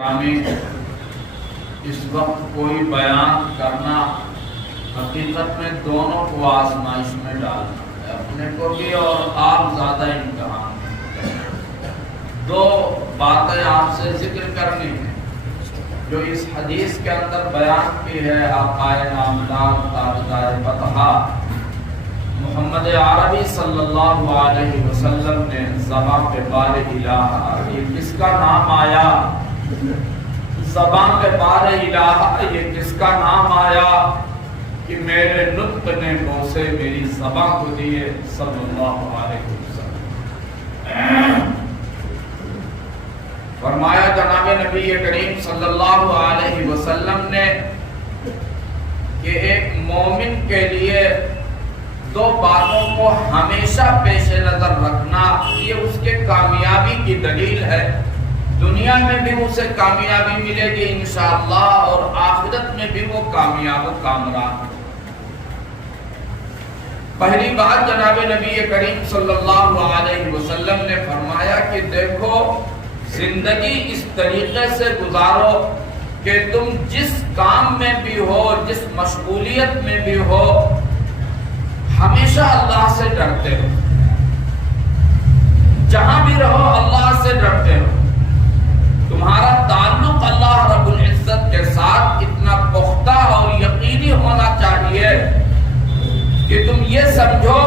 ہمیں اس وقت کوئی بیان کرنا حقیقت میں دونوں کو آزمائش میں ڈالنا ہے، اپنے کو بھی اور آپ زیادہ امتحان میں۔ دو باتیں آپ سے ذکر کرنی ہیں جو اس حدیث کے اندر بیان کی ہے آقا نامدار تاجدار بطحا محمد عربی صلی اللہ علیہ وسلم نے زبان پہ بار الہ، یہ کس کا نام آیا؟ زبان پہ بار الہ، یہ کس کا نام آیا کہ میرے نطق نے بوسے میری زبان کو دیے صلی اللہ علیہ وسلم۔ فرمایا جناب نبی کریم صلی اللہ علیہ وسلم نے کہ ایک مومن کے لیے دو باتوں کو ہمیشہ پیش نظر رکھنا یہ اس کے کامیابی کی دلیل ہے۔ دنیا میں بھی اسے کامیابی ملے گی انشاءاللہ اور آخرت میں بھی وہ کامیاب و کامران۔ پہلی بات جناب نبی کریم صلی اللہ علیہ وسلم نے فرمایا کہ دیکھو زندگی اس طریقے سے گزارو کہ تم جس کام میں بھی ہو، جس مشغولیت میں بھی ہو، ہمیشہ اللہ سے ڈرتے ہو، جہاں بھی رہو اللہ سے ڈرتے ہو۔ تمہارا تعلق اللہ رب العزت کے ساتھ اتنا پختہ اور یقینی ہونا چاہیے کہ تم یہ سمجھو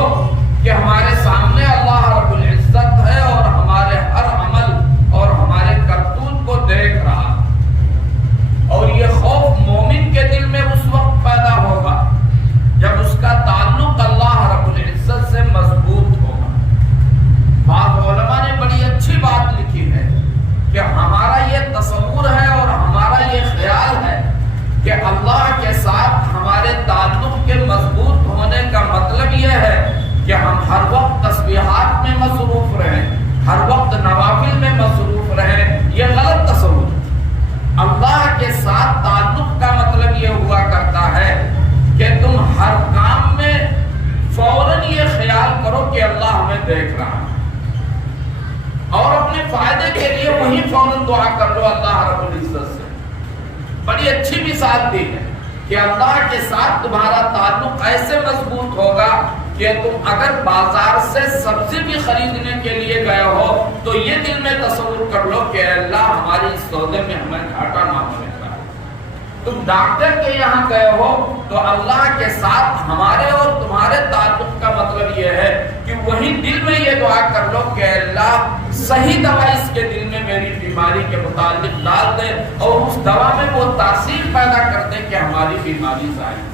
کہ ہمارے سامنے اللہ رب العزت ہے اور ہمارے ہر عمل اور ہمارے کرتوت کو دیکھ رہا، اور یہ خوف مومن کے دل میں اس وقت پیدا ہوگا جب اس کا تعلق اللہ رب العزت سے مضبوط ہوگا۔ بعض علماء نے بڑی اچھی بات لکھی ہے کہ ہمارا یہ تصور ہے اور ہمارا یہ خیال ہے کہ اللہ کے ساتھ ہمارے تعلق کے مضبوط ہونے کا مطلب یہ ہے کہ ہم ہر وقت تسبیحات میں مصروف رہیں، ہر وقت نوافل میں مصروف رہیں۔ یہ غلط تصور۔ اللہ کے ساتھ تعلق کا مطلب یہ ہوا کرتا ہے کہ تم ہر کام میں فوراً یہ خیال کرو کہ اللہ ہمیں دیکھ رہا ہے، اور اپنے فائدے کے لیے وہی فوراً دعا کر لو اللہ رب العزت سے۔ بڑی اچھی مثال دی ہے کہ اللہ کے ساتھ تمہارا تعلق ایسے مضبوط ہوگا کہ تم اگر بازار سے سبزی بھی خریدنے کے لیے گئے ہو تو یہ دل میں تصور کر لو کہ اللہ ہماری اس سودے میں ہمیں گھاٹا نہ ہونے کا۔ تم ڈاکٹر کے یہاں گئے ہو تو اللہ کے ساتھ ہمارے اور تمہارے تعلق کا مطلب یہ ہے کہ وہی دل میں یہ دعا کر لو کہ اللہ صحیح دوا اس کے دل میں میری بیماری کے متعلق ڈال دے اور اس دوا میں وہ تاثیر پیدا کر دے کہ ہماری بیماری ظاہر ہو۔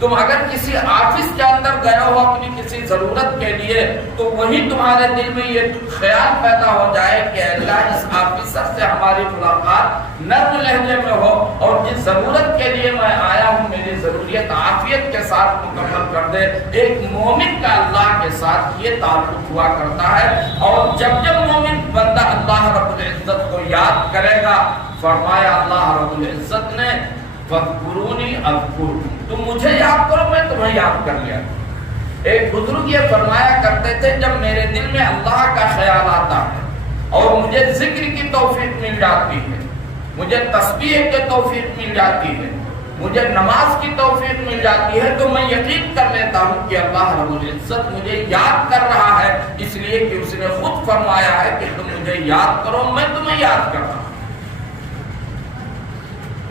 تم اگر کسی آفس کے اندر گئے ہو اپنی کسی ضرورت کے لیے تو وہی تمہارے دل میں یہ خیال پیدا ہو جائے کہ اللہ اس آفیسر سے ہماری ملاقات نرم لہجے میں ہو اور جس ضرورت کے لیے میں آیا ہوں میری ضروریت عافیت کے ساتھ مکمل کر دے۔ ایک مومن کا اللہ کے ساتھ یہ تعلق ہوا کرتا ہے، اور جب جب مومن بندہ اللہ رب العزت کو یاد کرے گا، فرمایا اللہ رب العزت نے فَاذْكُرُونِي أَذْكُرْكُمْ، تم مجھے یاد کرو میں تمہیں یاد کر لیا۔ ایک بزرگ یہ فرمایا کرتے تھے جب میرے دل میں اللہ کا خیال آتا ہے اور مجھے ذکر کی توفیق مل جاتی ہے، مجھے تسبیح کی توفیق مل جاتی ہے، مجھے نماز کی توفیق مل جاتی ہے، تو میں یقین کر لیتا ہوں کہ اللہ رب العزت مجھے یاد کر رہا ہے، اس لیے کہ اس نے خود فرمایا ہے کہ تم مجھے یاد کرو میں تمہیں یاد کر رہا ہوں۔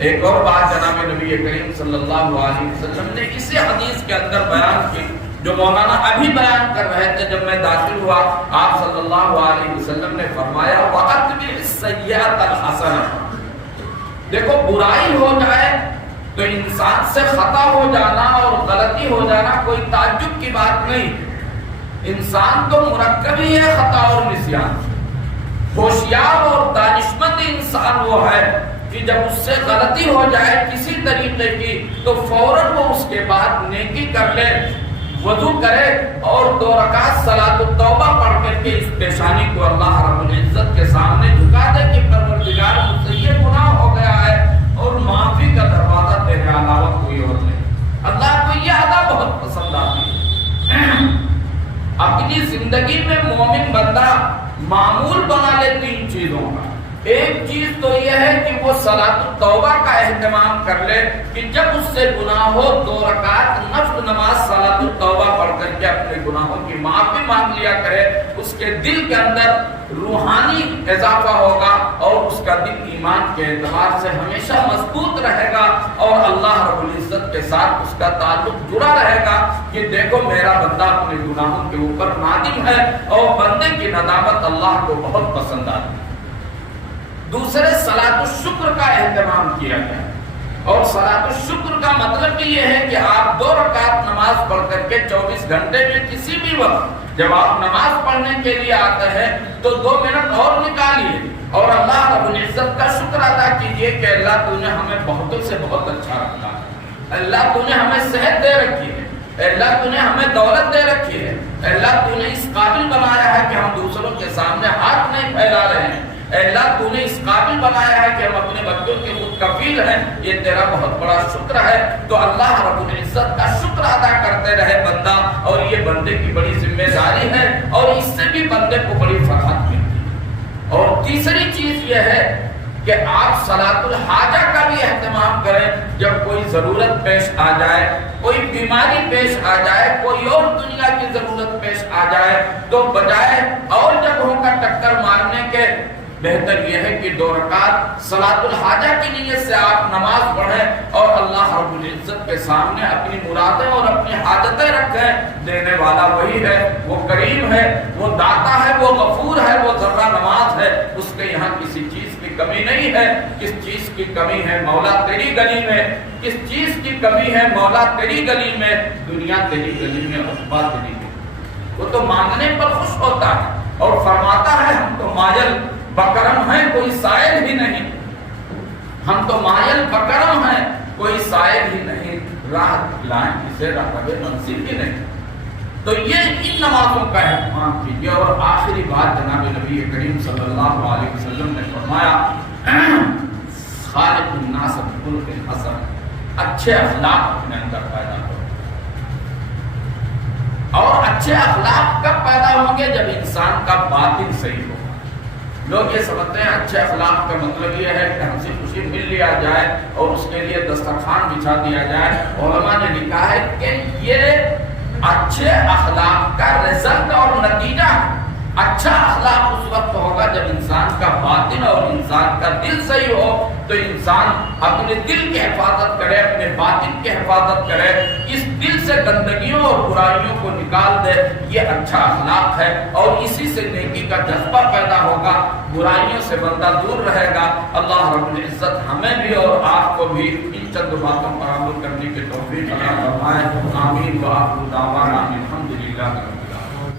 ایک اور بات جناب نبی کریم صلی اللہ علیہ وسلم نے اسی حدیث کے اندر بیان کی جو مولانا ابھی بیان کر رہے تھے جب میں داخل ہوا۔ آپ صلی اللہ علیہ وسلم نے فرمایا وَأَتْبِعِ السَّيِّئَةَ الْحَسَنَةَ، دیکھو برائی ہو جائے تو انسان سے خطا ہو جانا اور غلطی ہو جانا کوئی تعجب کی بات نہیں، انسان تو مرکب ہی ہے خطا اور نسیان۔ ہوشیار اور دانشمند انسان وہ ہے کہ جب اس سے غلطی ہو جائے کسی طریقے کی تو فوراً وہ اس کے بعد نیکی کر لے، وضو کرے اور 2 رکعت صلاۃ التوبہ پڑھ کر کے اس پیشانی کو اللہ رب العزت کے سامنے جھکا دے کہ پروردگار مجھ سے یہ گناہ ہو گیا ہے اور معافی کا دروازہ تیرے علاوہ کوئی اور نہیں۔ اللہ کو یہ ادا بہت پسند آتی ہے۔ اپنی زندگی میں مومن بندہ معمول بنا لے 3 چیزوں کا۔ ایک چیز تو یہ ہے کہ وہ صلاۃ التوبہ کا اہتمام کر لے کہ جب اس سے گناہ ہو 2 رکعت نفل نماز صلاۃ التوبہ پڑھ کر کے اپنے گناہوں کی معافی مانگ لیا کرے. اس کے دل کے اندر روحانی اضافہ ہوگا اور اس کا دل ایمان کے اعتبار سے ہمیشہ مضبوط رہے گا اور اللہ رب العزت کے ساتھ اس کا تعلق جڑا رہے گا کہ دیکھو میرا بندہ اپنے گناہوں کے اوپر نادم ہے اور بندے کی ندامت اللہ کو بہت پسند آتی ہے. دوسرے صلاۃ الشکر کا اہتمام کیا گیا اور صلاۃ الشکر کا مطلب بھی یہ ہے کہ آپ 2 رکعت نماز پڑھ کر کے 24 گھنٹے میں کسی بھی وقت جب آپ نماز پڑھنے کے لیے آتے ہیں تو 2 منٹ اور نکالیے اور اللہ رب العزت کا شکر ادا کیجیے کہ اللہ تو نے ہمیں بہتوں سے بہت اچھا رکھا ہے. اللہ تو نے ہمیں صحت دے رکھی ہے. اللہ تو نے ہمیں دولت دے رکھی ہے. اللہ تو نے اس قابل بنایا ہے کہ ہم دوسروں کے سامنے ہاتھ نہیں پھیلا رہے ہیں. اللہ تو نے اس قابل بنایا ہے کہ ہم اپنے بچوں کے خود کفیل ہیں. یہ تیرا بہت بڑا شکر ہے. تو اللہ رب العزت کا شکر ادا کرتے رہے بندہ اور یہ بندے کی بڑی ذمہ داری ہے اور اس سے بھی بندے کو بڑی فرحت ملتی ہے. اور تیسری چیز یہ ہے کہ آپ صلاۃ الحاجہ کا بھی اہتمام کریں. جب کوئی ضرورت پیش آ جائے, کوئی بیماری پیش آ جائے, کوئی اور دنیا کی ضرورت پیش آ جائے تو بجائے اور جگہوں کا ٹکر مارنے کے بہتر یہ ہے کہ 2 رکعت صلاۃ الحاجہ کی نیت سے آپ نماز پڑھیں اور اللہ رب العزت کے سامنے اپنی مرادیں اور اپنی حاجتیں رکھیں. دینے والا وہی ہے, وہ کریم ہے, وہ داتا ہے, وہ غفور ہے, وہ ذرہ نماز ہے. اس کے یہاں کسی چیز کی کمی نہیں ہے. کس چیز کی کمی ہے مولا تیری گلی میں, کس چیز کی کمی ہے مولا تیری گلی میں, دنیا تیری گلی میں, عقبہ تیری گلی میں. وہ تو مانگنے پر خوش ہوتا ہے اور فرماتا ہے ہم تو مائل بکرم ہیں کوئی سائل ہی نہیں. ہم تو مائل بکرم ہیں کوئی سائل ہی نہیں. راہ دکھلائیں اسے راہ منزل ہی نہیں. تو یہ ان نمازوں کا اہتمام کیجیے. اور آخری بات جناب نبی کریم صلی اللہ علیہ وسلم نے فرمایا خالق الناس بخلق حسن. اچھے اخلاق اپنے اندر پیدا کرو. اور اچھے اخلاق کب پیدا ہوں گے؟ جب انسان کا باطن صحیح ہو. لوگ یہ سمجھتے ہیں اچھے اخلاق کا مطلب یہ ہے کہ ہنسی خوشی مل لیا جائے اور اس کے لیے دسترخوان بچھا دیا جائے. علماء نے لکھا ہے کہ یہ اچھے اخلاق کا رزلٹ اور نتیجہ. اچھا اخلاق اس وقت ہوگا جب انسان کا باطن اور انسان کا دل صحیح ہو. تو انسان اپنے دل کی حفاظت کرے, اپنے باطن کی حفاظت کرے, اس دل سے گندگیوں اور برائیوں کو نکال دے. یہ اچھا اخلاق ہے اور اسی سے نیکی کا جذبہ پیدا ہوگا. برائیوں سے بندہ دور رہے گا. اللہ رب العزت ہمیں بھی اور آپ کو بھی ان چند باتوں پر عمل کرنے کی توفیق عطا فرمائے. آمین. وآخر دعوانا الحمدللہ.